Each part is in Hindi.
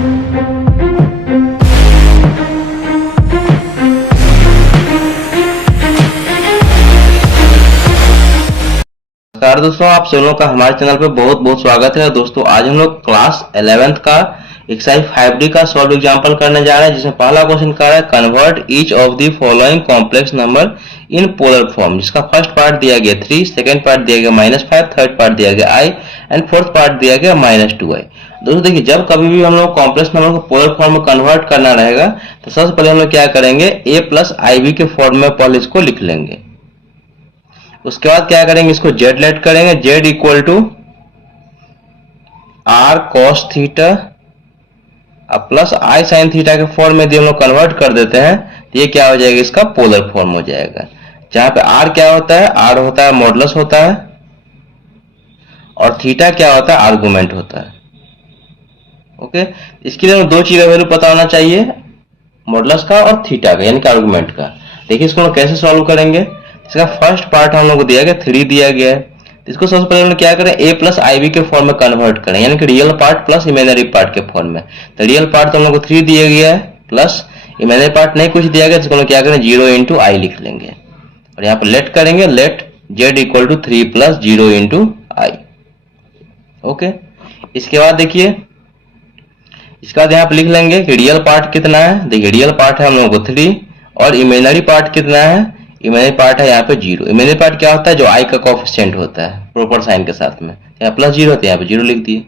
नमस्कार दोस्तों, आप सभी का हमारे चैनल पे बहुत बहुत स्वागत है। दोस्तों आज हम लोग क्लास 11th का एक्सरसाइज 5D का सॉल्व एग्जांपल करने जा रहे हैं, जिसमें पहला क्वेश्चन कह रहा है convert each of the following complex number in polar form. जिसका फर्स्ट पार्ट दिया गया 3, सेकंड पार्ट दिया गया -5, थर्ड पार्ट दिया गया i एंड फोर्थ पार्ट दिया गया -2i। दोस्तों देखिए, जब कभी भी हम लोग कॉम्प्लेक्स नंबर को पोलर फॉर्म में कन्वर्ट करना रहेगा तो सबसे पहले हम लोग क्या करेंगे, a प्लस ib के फॉर्म में पहले इसको लिख लेंगे। उसके बाद क्या करेंगे, इसको z लेट करेंगे, z equal to r cos theta plus i sin theta के फॉर्म में यदि हम लोग कन्वर्ट कर देते हैं तो ये क्या हो जाएगा, इसका पोलर फॉर्म हो जाएगा। जहां पे r क्या होता है, r होता है मॉडुलस होता है, और थीटा क्या होता है, आर्गुमेंट होता है। ओके, इसके लिए दो चीज का वैल्यू पता होना चाहिए, मॉडुलस का और थीटा का, यानी कि आर्गुमेंट का। देखिए इसको हम कैसे सॉल्व करेंगे। इसका फर्स्ट पार्ट हम लोग को दिया गया 3 दिया गया है, इसको सबसे पहले हम लोग क्या करें, a प्लस आई बी के फॉर्म में कन्वर्ट करें, यानी कि real part plus imaginary part के फॉर्म में। तो रियल पार्ट तो हम लोग को 3 दिया गया है, प्लस इमेजिनरी पार्ट नहीं कुछ दिया गया, जिसको हम लोग क्या करें 0 इंटू आई लिख लेंगे, और यहाँ पर लेट करेंगे, let z equal to 3 plus 0 into i. Okay, इसके बाद देखिए, इसके बाद यहाँ पे लिख लेंगे कि रियल पार्ट कितना है। देखिए रियल पार्ट है हम लोगों को 3, और इमेजिनरी पार्ट कितना है, इमेजिनरी पार्ट है यहाँ पे 0। इमेजिनरी पार्ट क्या होता है, जो i का कोएफिशिएंट होता है प्रॉपर साइन के साथ में, यहाँ प्लस 0 होता है, यहाँ पे 0 लिख दिए।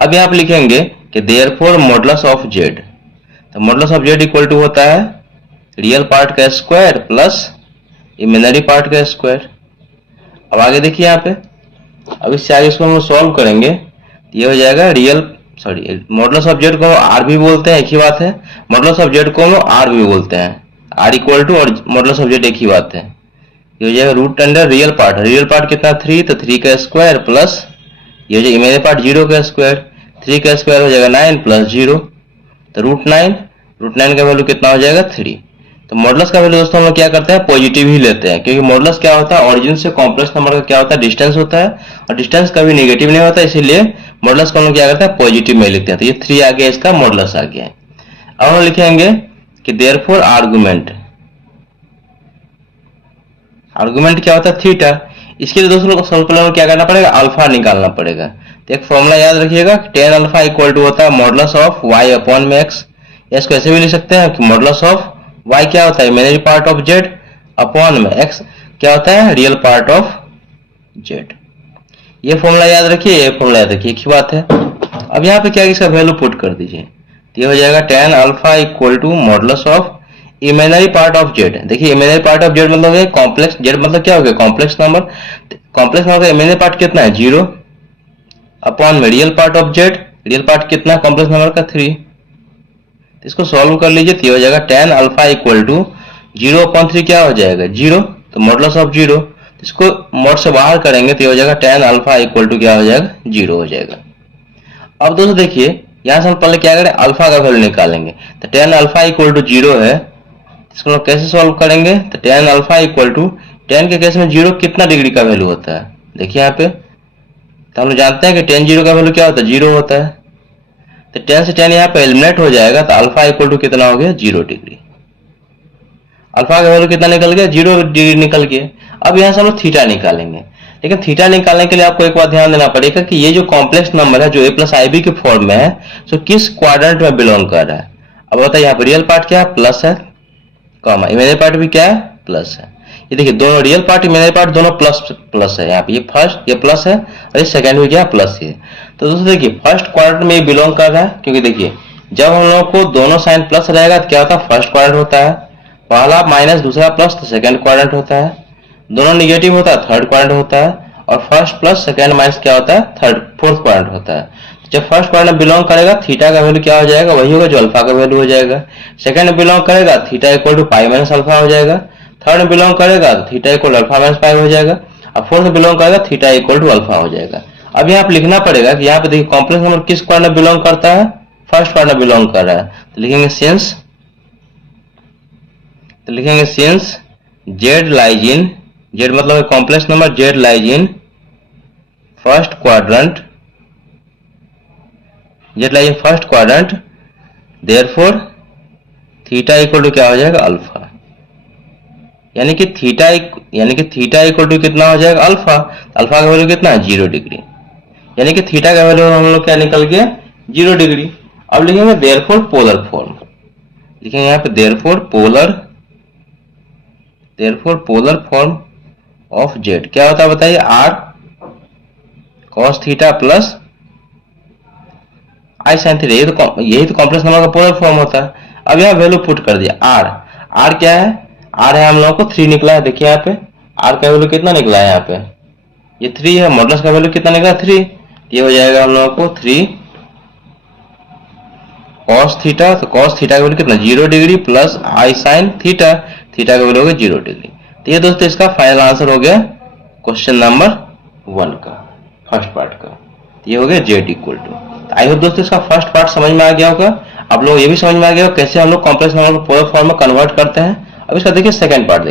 अब यहाँ पे लिखेंगे कि देयरफॉर मॉडुलस ऑफ z, तो modulus of z equal to होता है रियल पार्ट का स्क्वायर प्लस इमेजिनरी पार्ट का स्क्वायर। अब आगे देखिए यहाँ पे, अब इससे आगे इसको हम सॉल्व करेंगे, ये हो जाएगा मॉडुलस ऑफ z को r भी बोलते हैं, एक ही बात है। मॉडुलस ऑफ z को r भी बोलते हैं, r इक्वल टू और मॉडुलस ऑफ z एक ही बात है। ये हो जाएगा रूट अंडर रियल पार्ट कितना 3, तो 3 का स्क्वायर प्लस ये हो जाएगा इमेजिनरी पार्ट 0 का स्क्वायर, 3 का स्क्वायर हो जाएगा 9 प्लस 0, तो रूट 9 का वैल्यू कितना हो जाएगा 3। तो मॉडुलस का वैल्यू दोस्तों हम लोग क्या करते हैं, पॉजिटिव ही लेते हैं, क्योंकि मॉडुलस क्या होता है, ओरिजिन से कॉम्प्लेक्स नंबर का क्या होता है, डिस्टेंस होता है, और डिस्टेंस कभी नेगेटिव नहीं होता, इसीलिए मॉडुलस को हम लोग क्या करते हैं, पॉजिटिव में लिखते हैं। तो ये 3 आ गया, इसका मॉडुलस आ गया है। अब हम लिखेंगे कि देयरफॉर आर्गुमेंट क्या होता है, थीटा। इसके लिए दोस्तों लोग सबसे पहले क्या करना पड़ेगा, अल्फा निकालना पड़ेगा। तो एक फॉर्मूला याद रखिएगा, tan अल्फा इक्वल टू होता है मॉडुलस ऑफ y अपॉन में x। इसको ऐसे भी लिख सकते हैं कि मॉडुलस ऑफ y क्या होता है, imaginary part of z upon में x क्या होता है, रियल पार्ट ऑफ z। ये फॉर्मूला याद रखिए, ये फॉर्मूला याद रखिए, एक ही बात है। अब यहाँ पे क्या इसका वैल्यू पुट कर दीजिए, तो ये हो जाएगा tan alpha equal to modulus of imaginary part of z। देखिए इमेजिनरी पार्ट ऑफ z मतलब है कॉम्प्लेक्स, z मतलब क्या हो गया, कॉम्प्लेक्स नंबर। कॉम्प्लेक्स नंबर का इमेजिनरी पार्ट कितना है 0, अपॉन में real part of z, real part कितना है कॉम्प्लेक्स नंबर का 3। इसको सॉल्व कर लीजिए, तो हो जाएगा tan alpha equal to 0 upon 3 क्या हो जाएगा 0, तो मॉडुलस ऑफ 0। इसको मॉड से बाहर करेंगे तो हो जाएगा tan अल्फा इक्वल टू क्या हो जाएगा 0 हो जाएगा। अब दोस्तों देखिए, यहाँ से हम पहले क्या करें, अल्फा का वैल्यू निकालेंगे। तो tan अल्फा इक्वल टू 0 है, इसको लोग कैसे सॉल्व करेंगे, तो tan alpha equal to, tan के केस में 0 कितना डिग्री का वैल्यू होता है, देखिए यहाँ पे, तो हम लोग जानते हैं कि tan 0 का वैल्यू क्या होता है, 0 होता है। तो tan से tan यहाँ पे एलिमिनेट हो जाएगा, तो अल्फा इक्वल टू कितना हो गया 0 डिग्री। अल्फा का वैल्यू कितना निकल गया, 0 डिग्री निकल गया। अब यहाँ से हम लोग थीटा निकालेंगे, लेकिन थीटा निकालने के लिए आपको एक बात ध्यान देना पड़ेगा कि ये जो कॉम्प्लेक्स नंबर है जो a प्लस आई बी के फॉर्म में है, तो किस क्वाड्रेंट में बिलोंग कर रहा है। अब बताइए, यहाँ पे रियल पार्ट क्या है, प्लस है, कॉमा इमेजिनरी पार्ट भी क्या है, प्लस है। ये देखिए दोनों रियल पार्ट इमेजिनरी पार्ट दोनों प्लस है, यहाँ पे ये फर्स्ट ये प्लस है और ये सेकंड भी क्या प्लस है। तो दोस्तों देखिए फर्स्ट क्वाड्रेंट में ये बिलोंग कर रहा है, क्योंकि देखिए जब हम लोग को दोनों साइन प्लस रहेगा तो क्या होता है, फर्स्ट क्वाड्रेंट होता है, पहला माइनस दूसरा प्लस तो सेकंड क्वाड्रेंट होता है, दोनों निगेटिव होता है थर्ड क्वाड्रेंट होता है, और फर्स्ट प्लस सेकंड माइनस क्या होता है, फोर्थ क्वाड्रेंट होता है। जब फर्स्ट क्वाड्रेंट बिलोंग करेगा, थीटा का वैल्यू क्या हो जाएगा, वही होगा जो अल्फा का वैल्यू हो जाएगा। सेकंड में बिलोंग करेगा, theta equal to pi minus alpha हो जाएगा। थर्ड में बिलोंग करेगा तो theta equal alpha minus pi हो जाएगा। अब फोर्थ में बिलोंग करेगा, थीटा इक्वल टू अल्फा हो जाएगा। अब यहाँ पे लिखना पड़ेगा कि यहाँ पे देखिए कॉम्प्लेक्स नंबर किस क्वाड्रेंट में बिलोंग करता है, फर्स्ट क्वाड्रेंट में बिलोंग कर रहा है, तो लिखेंगे since z lies in, z मतलब complex number, z lies in first quadrant, z lies in first quadrant, therefore theta equal to क्या हो जाएगा अल्फा, यानी कि थीटा इक्वल टू कितना हो जाएगा अल्फा। अल्फा का वैल्यू कितना है 0 डिग्री, यानी कि थीटा का वैल्यू हम लोग क्या निकल गया 0 डिग्री। अब लिखेंगे देयरफॉर पोलर फॉर्म, लिखेंगे यहाँ पे therefore polar form of z क्या होता है बताइए, r cos theta plus i sine theta, यही तो कॉम्प्लेक्स नंबर का पोलर फॉर्म होता है। अब यहाँ वैल्यू पुट कर दिया, आर क्या है, आर है हम लोगों को 3 निकला है। देखिए यहाँ पे आर का वैल्यू कितना निकला है, यहाँ पे ये 3 है, मॉडुलस का वैल्यू कितना निकला 3, ये हो जाएगा हम लोगों को 3 कॉस थीटा, तो कॉस थीटा का वैल्यू कितना 0 degree plus i sine theta, theta का वैल्यू हो गया 0 डिग्री। तो ये दोस्तों इसका फाइनल आंसर हो गया क्वेश्चन नंबर 1 का, फर्स्ट पार्ट का। तो ये हो गया z equal to. I hope दोस्तों इसका फर्स्ट पार्ट समझ में आ गया होगा। आप लोग ये भी समझ में आ गया होगा कैसे हम लोग कॉम्प्लेक्स नंबर को पोलर फॉर्म में कन्वर्ट करते हैं। अब इसका देखिए सेकंड पार्ट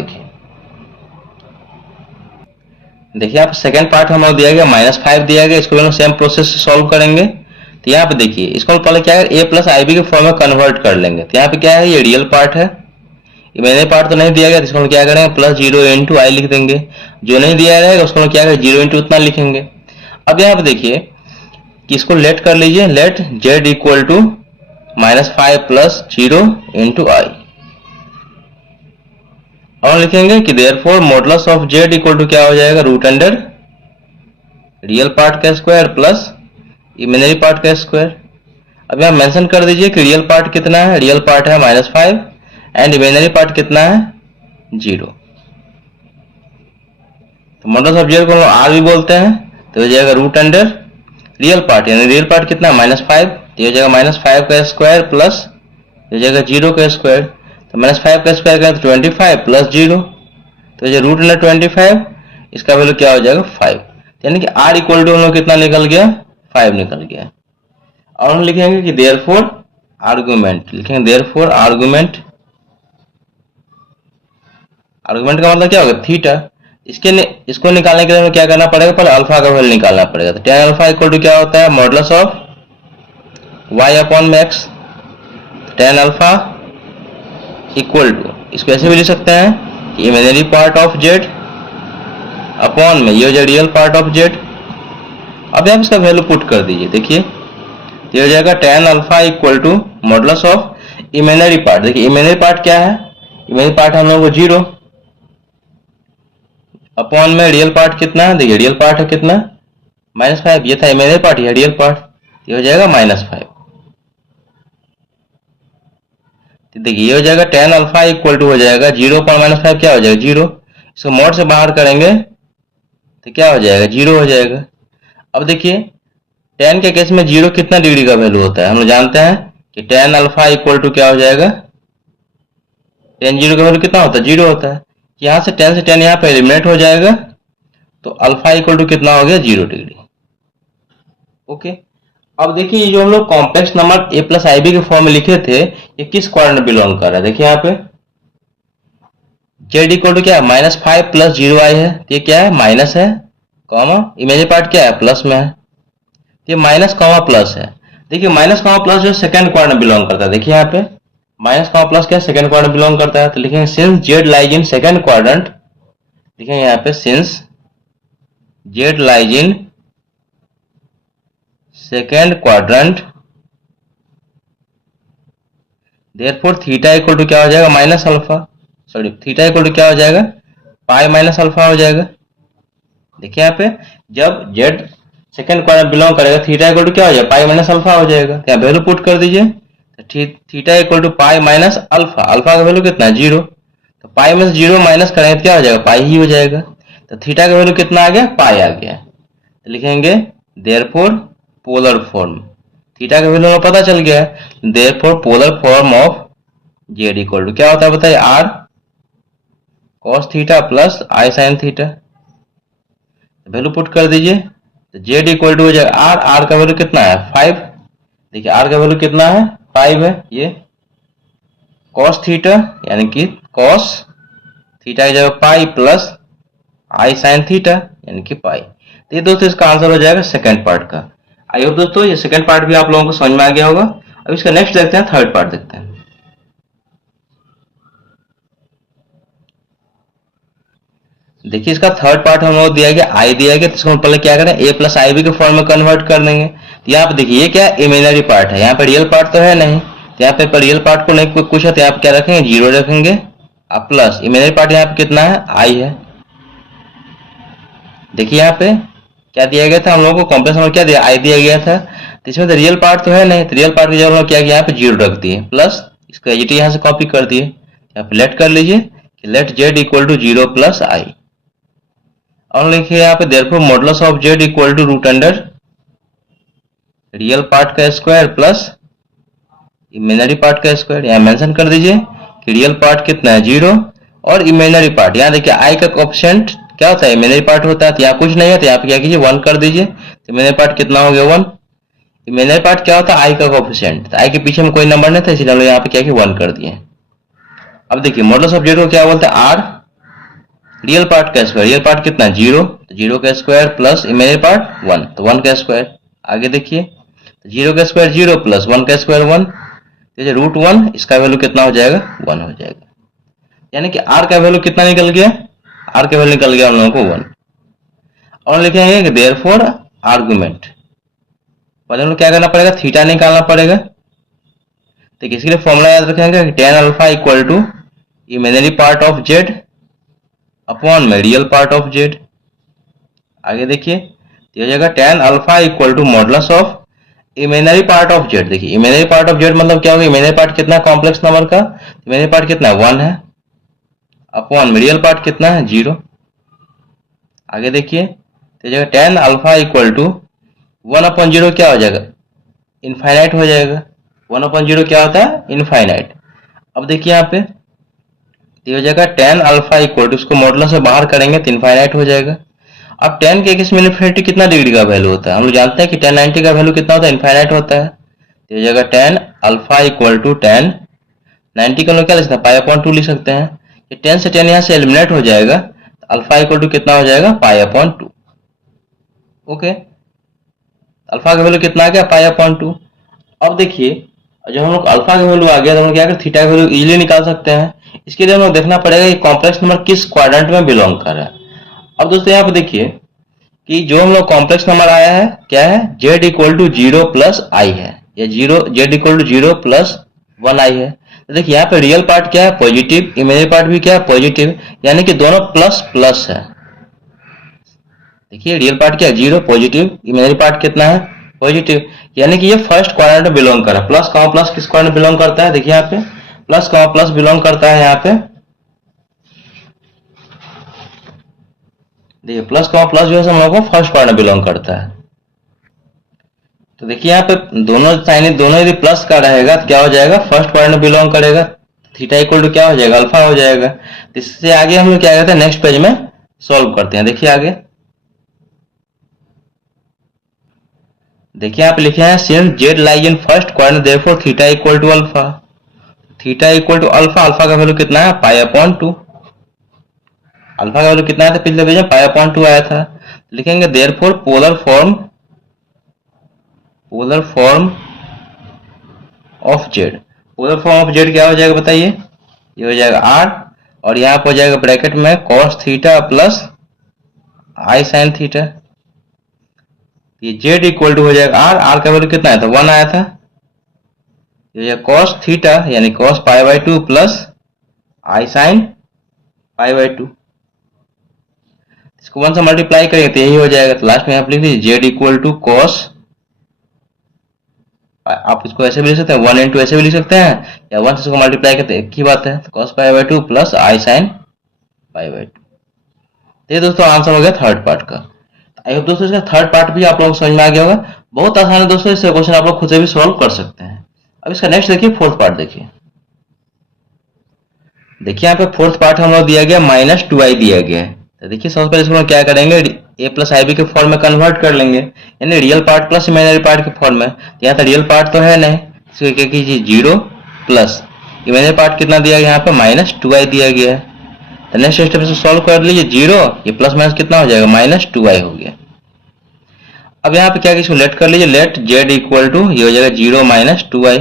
देखिए आप सेकंड पार्ट हमें दिया गया -5 दिया गया, इसको हम लोग सेम प्रोसेस से सॉल्व करेंगे। तो यहाँ पे देखिए इसको पहले क्या है a प्लस आई बी के फॉर्म में कन्वर्ट कर लेंगे। तो यहाँ पे क्या है, ये रियल पार्ट है, इमेजिनरी पार्ट तो नहीं दिया गया, तो इसको हम क्या करेंगे प्लस 0 इंटू आई लिख देंगे। जो नहीं दिया रहेगा उसको हम क्या करेंगे 0 इंटू उतना लिखेंगे। अब यहाँ पे देखिए कि इसको लेट कर लीजिए, let z equal to -5 plus 0 into i. और लिखेंगे कि therefore modulus of z equal to क्या हो जाएगा रूट अंडर रियल पार्ट का स्क्वायर प्लस इमेजिनरी पार्ट का स्क्वायर। अब यहाँ मेंशन कर दीजिए कि रियल पार्ट कितना है, रियल पार्ट है -5 एंड इमेजिनरी पार्ट कितना है 0। तो मॉडुलस ऑफ जेड को हम आर भी बोलते हैं, तो हो जाएगा रूट अंडर रियल पार्ट, यानी रियल पार्ट कितना है -5, तो हो जाएगा -5 का स्क्वायर प्लस हो जाएगा 0 का स्क्वायर। तो -5 का स्क्वायर करें तो 25 प्लस 0, तो ये रूट अंडर 25, इसका वैल्यू क्या हो जाएगा 5, यानी कि r इक्वल टू हम लोग कितना निकल गया 5 निकल गया। और हम लिखेंगे कि देयरफॉर आर्गुमेंट, लिखेंगे देयरफॉर आर्गुमेंट का मतलब क्या होगा थीटा। इसको निकालने के लिए हमें क्या करना पड़ेगा, पहले अल्फा का वैल्यू निकालना पड़ेगा। तो tan अल्फा इक्वल टू क्या होता है मॉडुलस ऑफ y अपॉन में x। tan alpha equal to इसको ऐसे भी लिख सकते हैं कि imaginary part of z upon में ये हो जाएगा रियल पार्ट ऑफ जेड। अब आप इसका वैल्यू पुट कर दीजिए, देखिए ये हो जाएगा tan alpha equal to modulus of imaginary part. देखिए इमेजिनरी पार्ट क्या है, इमेजिनरी पार्ट हम लोग को 0 अपॉन में रियल पार्ट कितना है, देखिए रियल पार्ट है कितना -5, ये था इमेजिनरी पार्ट, ये रियल पार्ट, ये हो जाएगा -5। तो देखिए ये हो जाएगा tan अल्फा इक्वल टू हो जाएगा 0 पर -5 क्या हो जाएगा 0, इसको मॉड से बाहर करेंगे तो क्या हो जाएगा 0 हो जाएगा। अब देखिए tan के केस में 0 कितना डिग्री का वैल्यू होता है, हम लोग जानते हैं कि tan अल्फा इक्वल टू क्या हो जाएगा, tan 0 का वैल्यू कितना होता है 0 होता है। यहाँ से tan यहाँ पे एलिमिनेट हो जाएगा, तो अल्फा इक्वल टू कितना हो गया 0 डिग्री। ओके, अब देखिए जो हम लोग complex number a plus i b के फॉर्म में लिखे थे, ये किस क्वाड्रेंट बिलोंग कर रहा है। देखिए यहाँ पे z इक्वल टू क्या है -5 प्लस 0i है, ये क्या है माइनस है कॉमा, इमेजिनरी पार्ट क्या है प्लस में है, ये माइनस कॉमा प्लस है। देखिए माइनस कॉमा प्लस जो सेकंड क्वाड्रेंट बिलोंग करता है, देखिए यहाँ पे माइनस कॉमा प्लस क्या सेकंड क्वाड्रेंट बिलोंग करता है। तो लिखेंगे since z lies in second quadrant, लिखेंगे यहाँ पे since z lies in second quadrant therefore theta equal to क्या हो जाएगा minus alpha, sorry theta equal to क्या हो जाएगा पाई माइनस अल्फा हो जाएगा। देखिए यहाँ पे जब z सेकेंड क्वाड्रेंट बिलोंग करेगा थीटा इक्वल टू क्या हो जाएगा पाई माइनस अल्फा हो जाएगा। यहाँ वैल्यू पुट कर दीजिए, तो theta equal to pi minus alpha, alpha का वैल्यू कितना है 0, तो पाई में 0 माइनस करेंगे तो क्या हो जाएगा पाई ही हो जाएगा। तो थीटा का वैल्यू कितना आ गया पाई आ गया। तो लिखेंगे देयरफॉर पोलर फॉर्म, थीटा का वैल्यू हमें पता चल गया है, therefore polar form of z equal to क्या होता है बताइए r cos theta plus i sine theta. Value put कर दीजिए, तो जेड इक्वल टू हो जाएगा आर का वैल्यू कितना है 5, देखिए आर का वैल्यू कितना है 5 है, ये कॉस थीटा यानी कि कॉस थीटा की जगह pi plus i sine theta यानी कि पाई। तो ये दोस्तों इसका आंसर हो जाएगा सेकंड पार्ट का। आई होप दोस्तों ये सेकंड पार्ट भी आप लोगों को समझ में आ गया होगा। अब इसका नेक्स्ट देखते हैं, थर्ड पार्ट देखते हैं। देखिए इसका थर्ड पार्ट हम लोग दिया गया आई दिया गया, तो इसको हम पहले क्या करें, ए प्लस आई बी के फॉर्म में कन्वर्ट कर लेंगे। तो यहाँ पे देखिए ये क्या इमेजिनरी पार्ट है, यहाँ पे रियल पार्ट तो है नहीं, तो यहाँ पे रियल पार्ट को नहीं कुछ है, तो यहाँ पे क्या रखेंगे, जीरो रखेंगे। अब प्लस इमेजिनरी पार्ट यहाँ पे कितना है, आई है। देखिए यहाँ पे क्या दिया गया था, हम लोगों को कॉम्प्लेक्स नंबर क्या दिया, आई दिया गया था, तो इसमें तो रियल पार्ट तो है नहीं, तो रियल पार्ट की जगह क्या किया, यहाँ पे जीरो रख दिए, प्लस इसका एजिटी यहाँ से कॉपी कर दिए। यहाँ पे लेट कर लीजिए कि let z equal to zero plus i, और लिखिए यहाँ पे therefore modulus of z equal to root under real part का स्क्वायर प्लस इमेजिनरी पार्ट का स्क्वायर। यहाँ मेंशन कर दीजिए कि रियल पार्ट कितना है, जीरो, और इमेजिनरी पार्ट यहाँ देखिए आई का कोएफिशिएंट क्या होता है, इमेजिनरी पार्ट होता है, तो यहाँ कुछ नहीं है, तो यहाँ पे क्या कीजिए 1 कर दीजिए, तो इमेजिनरी पार्ट कितना हो गया 1। इमेजिनरी पार्ट क्या होता है, आई का कोएफिशिएंट, तो आई के पीछे में कोई नंबर नहीं था, इसलिए हम लोग यहाँ पे क्या किया 1 कर दिए। अब देखिए मॉडुलस ऑफ जेड को क्या बोलते हैं, आर, रियल पार्ट का स्क्वायर, रियल पार्ट कितना है जीरो, तो जीरो का स्क्वायर प्लस इमेजिनरी पार्ट 1, तो 1 का स्क्वायर। आगे देखिए जीरो का स्क्वायर जीरो प्लस 1 का स्क्वायर 1, तो रूट 1 इसका वैल्यू कितना हो जाएगा, 1 हो जाएगा। यानी कि आर का वैल्यू कितना निकल गया, आर का वैल्यू निकल गया हम लोगों को 1। और लिखेंगे कि देयरफॉर आर्गुमेंट, पहले हम लोग क्या करना पड़ेगा, थीटा निकालना पड़ेगा। तो इसके लिए फॉर्मूला याद रखेंगे कि tan alpha equal to imaginary part of z upon में रियल पार्ट ऑफ जेड। आगे देखिए तो हो जाएगा tan alpha equal to modulus of imaginary part of z. देखिए इमेजिनरी पार्ट ऑफ जेड मतलब क्या होगा, इमेजिनरी पार्ट कितना है कॉम्प्लेक्स नंबर का, इमेजिनरी पार्ट कितना है 1 है, अपॉन में रियल पार्ट कितना है 0। आगे देखिए तो जगह tan अल्फा इक्वल टू 1/0 क्या हो जाएगा, इनफाइनाइट हो जाएगा। 1/0 क्या होता है, इनफाइनाइट। अब देखिए यहाँ पे तो हो जाएगा tan अल्फा इक्वल टू, उसको मॉडुलस से बाहर करेंगे तो इनफाइनाइट हो जाएगा। अब tan के किस में इनफिनिटी कितना डिग्री का वैल्यू होता है, हम लोग जानते हैं कि tan 90 का वैल्यू कितना होता है, इनफाइनाइट होता है। तो हो जाएगा tan alpha equal to tan 90 का हम लोग क्या लिख सकते हैं, पाई/2 लिख सकते हैं। ये 10 से 10 यहाँ से एलिमिनेट हो जाएगा, तो अल्फा इक्वल टू कितना हो जाएगा, पाई/2। ओके, अल्फा का वैल्यू कितना आ गया, पाई/2। अब देखिए जब हम लोग अल्फा का वैल्यू आ गया तो हम लोग क्या करें, थीटा का वैल्यू इजीली निकाल सकते हैं। इसके लिए हम लोग देखना पड़ेगा कि कॉम्प्लेक्स नंबर किस क्वाड्रेंट में बिलोंग कर रहा है। अब दोस्तों यहाँ पे देखिए कि जो हम लोग कॉम्प्लेक्स नंबर आया है क्या है, जेड इक्वल टू 0 प्लस आई है, या जेड इक्वल टू 0 प्लस 1 आई है। तो देखिए यहाँ पे रियल पार्ट क्या है, पॉजिटिव, इमेजिनरी पार्ट भी क्या है, पॉजिटिव, यानी कि दोनों प्लस प्लस है। देखिए रियल पार्ट क्या है 0 पॉजिटिव, इमेजिनरी पार्ट कितना है पॉजिटिव, यानी कि ये फर्स्ट क्वाड्रेंट में बिलोंग कर रहा है। प्लस कॉमा प्लस किस क्वाड्रेंट में बिलोंग करता है, देखिए यहाँ पे प्लस कॉमा प्लस बिलोंग करता है, यहाँ पे देखिए प्लस कॉमा प्लस जो है हम लोगों को फर्स्ट क्वाड्रेंट में बिलोंग करता है। तो देखिए यहाँ पे दोनों साइन, दोनों यदि प्लस का रहेगा तो क्या हो जाएगा, फर्स्ट क्वाड्रेंट में बिलोंग करेगा, थीटा इक्वल टू क्या हो जाएगा, अल्फा हो जाएगा। इससे आगे हम लोग क्या करते हैं, नेक्स्ट पेज में सॉल्व करते हैं। देखिए आगे देखिए आप लिखे हैं since z lies in first quadrant therefore theta equal to alpha, theta equal to alpha, alpha का वैल्यू कितना है, पाई/2। अल्फा का वैल्यू कितना आया था पिछले पेज में, पाई/2 आया था। लिखेंगे therefore polar form of Z, polar form of z क्या हो जाएगा बताइए, ये हो जाएगा आर, और यहाँ पर हो जाएगा ब्रैकेट में cos theta plus i sine theta. ये जेड इक्वल टू हो जाएगा आर, आर का वैल्यू कितना आया था 1 आया था, ये कॉस थीटा यानी कॉस पाई/2 प्लस आई साइन पाई/2। इसको 1 से मल्टीप्लाई करेंगे तो यही हो जाएगा। तो लास्ट में आप लिख लीजिए जेड इक्वल टू कॉस, आप इसको ऐसे भी लिख सकते हैं 1 इंटू ऐसे भी लिख सकते हैं, या 1 से इसको मल्टीप्लाई करते हैं एक ही बात है, तो कॉस पाई/2 प्लस आई साइन पाई/2। ये दोस्तों आंसर हो गया थर्ड पार्ट का। आई होप दोस्तों इसका थर्ड पार्ट भी आप लोगों को समझ में आ गया होगा। बहुत आसान है दोस्तों, इससे क्वेश्चन आप लोग खुद से भी सॉल्व कर सकते हैं। अब इसका नेक्स्ट देखिए फोर्थ पार्ट देखिए। देखिए यहाँ पे फोर्थ पार्ट हम लोग दिया गया -2i दिया गया है। तो देखिए सबसे पहले इसको हम क्या करेंगे, ए प्लस आई बी के फॉर्म में कन्वर्ट कर लेंगे, यानी real part plus imaginary part के फॉर्म में। तो यहाँ तो रियल पार्ट तो है नहीं, इसको क्या कीजिए 0 प्लस इमेजिनरी पार्ट कितना दिया गया, यहाँ पे -2i दिया गया है। तो नेक्स्ट स्टेप से सॉल्व कर लीजिए, 0 ये प्लस माइनस कितना हो जाएगा, -2i हो गया। अब यहाँ पे क्या इसको लेट कर लीजिए, लेट जेड इक्वल टू ये हो जाएगा 0 माइनस 2i।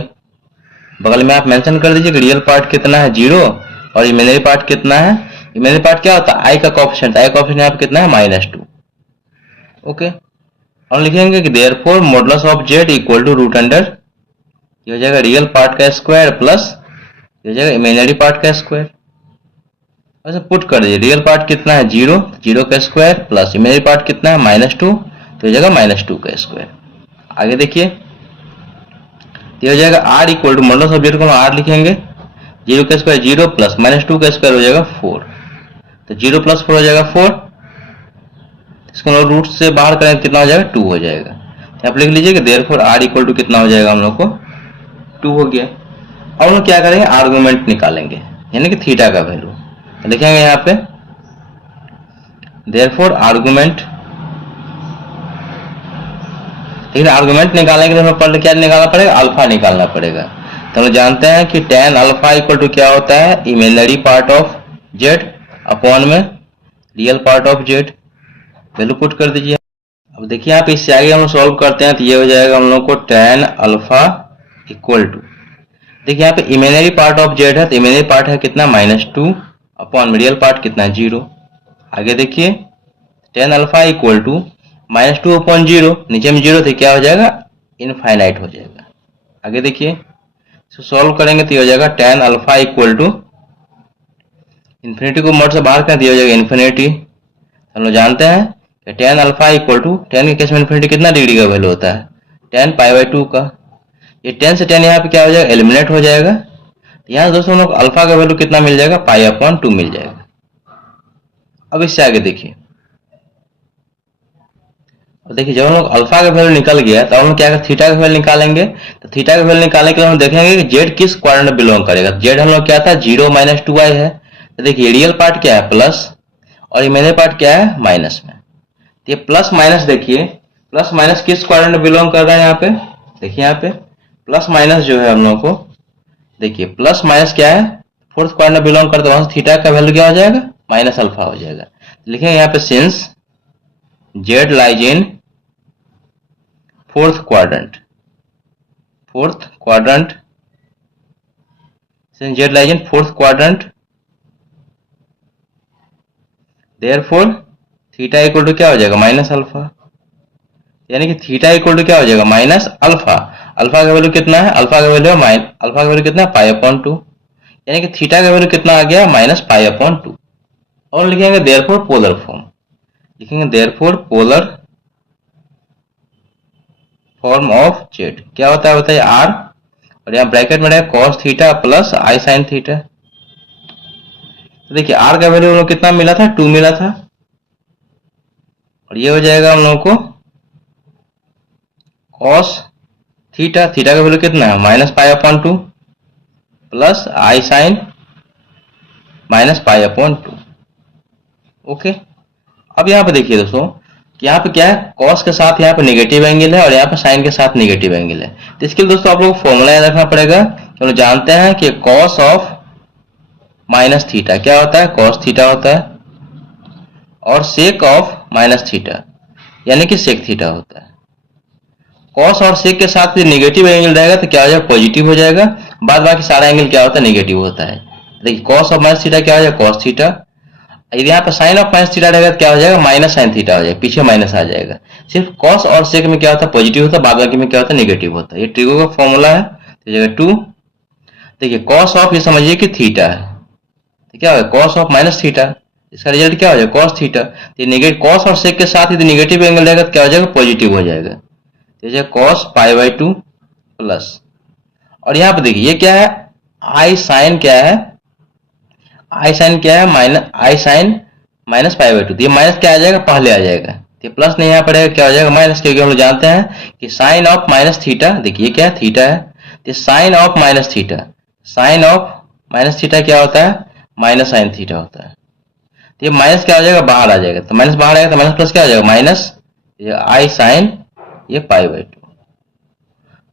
बगल में आप मेंशन कर दीजिए कि रियल पार्ट कितना है 0 और इमेजिनरी पार्ट कितना है। इमेजिनरी पार्ट क्या होता है, i का कोएफिशिएंट, i कोएफिशिएंट यहाँ पे कितना है -2। ओके, और लिखेंगे कि therefore modulus of z equal to root under ये हो जाएगा रियल पार्ट का स्क्वायर प्लस ये हो जाएगा इमेजिनरी पार्ट का स्क्वायर। ऐसे पुट कर दीजिए, रियल पार्ट कितना है 0, 0 का स्क्वायर प्लस इमेजिनरी पार्ट कितना है -2, तो ये जाएगा -2 का स्क्वायर। आगे देखिए, तो ये हो जाएगा r equal to modulus of z को हम r लिखेंगे, 0 का स्क्वायर 0 प्लस -2 का स्क्वायर हो जाएगा 4, तो 0 प्लस 4 हो जाएगा 4। इसको हम लोग रूट से बाहर करें कितना हो जाएगा 2 हो जाएगा। आप लिख लीजिए कि देयरफॉर r इक्वल टू कितना हो जाएगा हम लोग को 2 हो गया। अब हम लोग क्या करेंगे, आर्गुमेंट निकालेंगे यानी कि थीटा का वैल्यू। तो लिखेंगे यहाँ पे देयरफॉर आर्गुमेंट, लेकिन आर्गुमेंट निकालेंगे तो हमें पहले क्या निकालना पड़ेगा, अल्फा निकालना पड़ेगा। तो हम जानते हैं कि tan अल्फा इक्वल टू क्या होता है, imaginary part of z upon में real part of z. Value put कर दीजिए। अब देखिए यहाँ पे इससे आगे हम सॉल्व करते हैं तो ये हो जाएगा हम लोग को tan अल्फा इक्वल टू, देखिए यहाँ पे इमेजिनरी पार्ट ऑफ जेड है तो इमेजिनरी पार्ट है कितना -2 अपॉन में रियल पार्ट कितना 0। आगे देखिए tan alpha equal to -2 upon 0, नीचे में 0 थे क्या हो जाएगा इनफाइनाइट हो जाएगा। आगे देखिए इसको सॉल्व करेंगे तो ये हो जाएगा tan alpha equal to infinity को मोड से बाहर कर दिया हो जाएगा इन्फिनिटी। हम लोग जानते हैं कि tan alpha equal to tan के केस में इन्फिनिटी कितना डिग्री का वैल्यू होता है tan π/2 का। ये 10 से 10 यहाँ पे क्या हो जाएगा एलिमिनेट हो जाएगा। यहाँ दोस्तों हम लोग अल्फा का वैल्यू कितना मिल जाएगा π/2 मिल जाएगा। अब इससे आगे देखिए, और देखिए जब हम लोग अल्फा का वैल्यू निकल गया तो हम लोग क्या करें थीटा का वैल्यू निकालेंगे। तो थीटा का वैल्यू निकालने के लिए हम देखेंगे कि जेड किस क्वाड्रेंट में बिलोंग करेगा। जेड हम लोग क्या था 0 - 2i है, तो देखिए रियल पार्ट क्या है प्लस और इमेजिनरी पार्ट क्या है माइनस में। तो ये प्लस माइनस देखिए प्लस माइनस किस क्वाड्रेंट में बिलोंग कर रहा है, यहाँ पे देखिए यहाँ पे प्लस माइनस जो है हम लोग को देखिए प्लस माइनस क्या है फोर्थ क्वाड्रेंट में बिलोंग करता है, वहां से थीटा का वैल्यू क्या हो जाएगा माइनस अल्फा हो जाएगा। लिखेंगे यहाँ पे since z lies in fourth quadrant since z lies in fourth quadrant therefore theta equal to क्या हो जाएगा माइनस अल्फा, यानी कि थीटा इक्वल टू क्या हो जाएगा माइनस अल्फा। अल्फा का वैल्यू कितना है, अल्फा का वैल्यू अल्फा का वैल्यू कितना है π/2, यानी कि थीटा का वैल्यू कितना आ गया -π/2। और लिखेंगे देयरफॉर पोलर फॉर्म, लिखेंगे therefore polar form of z क्या होता है बताइए r, और यहाँ ब्रैकेट में रहेगा cos theta plus i sin theta. तो देखिए r का वैल्यू हम लोग कितना मिला था 2 मिला था, और ये हो जाएगा हम लोग को cos थीटा, थीटा का वैल्यू कितना है -π/2 प्लस i sin -π/2। ओके, अब यहाँ पे देखिए दोस्तों कि यहाँ पे क्या है cos के साथ यहाँ पे नेगेटिव एंगल है और यहाँ पे sin के साथ नेगेटिव एंगल है। तो इसके लिए दोस्तों आप लोग को फॉर्मूला याद रखना पड़ेगा कि हम लोग जानते हैं कि cos ऑफ माइनस थीटा क्या होता है cos थीटा होता है, और sec ऑफ माइनस थीटा यानी कि sec थीटा होता है। cos और sec के साथ नेगेटिव एंगल रहेगा तो क्या हो जाएगा पॉजिटिव हो जाएगा, बाद बाकी सारा एंगल क्या होता है नेगेटिव होता है। देखिए cos ऑफ माइनस थीटा क्या हो जाएगा cos थीटा, यदि यहाँ पे साइन ऑफ माइनस थीटा रहेगा तो क्या हो जाएगा माइनस साइन थीटा हो जाएगा, पीछे माइनस आ जाएगा। सिर्फ cos और sec में क्या होता है पॉजिटिव होता है, बाद बाकी में क्या होता है नेगेटिव होता है। ये ट्रिगो का फॉर्मूला है, तो जगह 2। देखिए cos ऑफ ये समझिए कि थीटा है, तो क्या होगा cos ऑफ माइनस थीटा, इसका रिजल्ट क्या हो जाएगा cos थीटा। तो नेगेटिव cos और sec के साथ यदि नेगेटिव एंगल रहेगा तो क्या हो जाएगा पॉजिटिव हो जाएगा, तो cos π/2 प्लस, और यहाँ पे देखिए ये क्या है i sin क्या है, i sin क्या है i sin -π/2, ये माइनस क्या आ जाएगा पहले आ जाएगा, तो प्लस नहीं यहाँ पड़ेगा क्या हो जाएगा माइनस, क्योंकि हम लोग जानते हैं कि साइन ऑफ माइनस थीटा देखिए क्या है थीटा है, तो sine of minus theta, sine of minus theta क्या होता है माइनस साइन थीटा होता है। तो ये माइनस क्या हो जाएगा बाहर आ जाएगा, तो माइनस बाहर आएगा तो माइनस प्लस क्या हो जाएगा माइनस i sin ये π/2।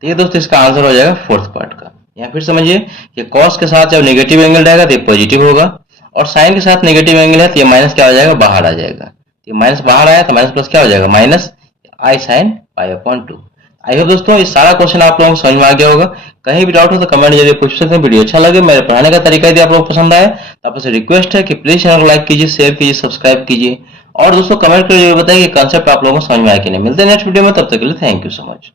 तो ये दोस्तों इसका आंसर हो जाएगा फोर्थ पार्ट का। यहाँ फिर समझिए कि cos के साथ जब नेगेटिव एंगल रहेगा तो ये पॉजिटिव होगा, और साइन के साथ नेगेटिव एंगल है तो ये माइनस क्या हो जाएगा बाहर आ जाएगा, ये माइनस बाहर आया तो माइनस प्लस क्या हो जाएगा minus i sin pi upon 2। I hope दोस्तों ये सारा क्वेश्चन आप लोगों को समझ में आ गया होगा। कहीं भी डाउट हो तो कमेंट जरिए पूछ सकते हैं। वीडियो अच्छा लगे, मेरे पढ़ाने का तरीका यदि आप लोगों को पसंद आए तो आपसे रिक्वेस्ट है कि प्लीज चैनल को लाइक कीजिए, शेयर कीजिए, सब्सक्राइब कीजिए और दोस्तों कमेंट करके जरूर बताइए कि कंसेप्ट आप लोगों को समझ में आया कि नहीं। मिलते हैं नेक्स्ट वीडियो में, तब तक के लिए थैंक यू सो मच।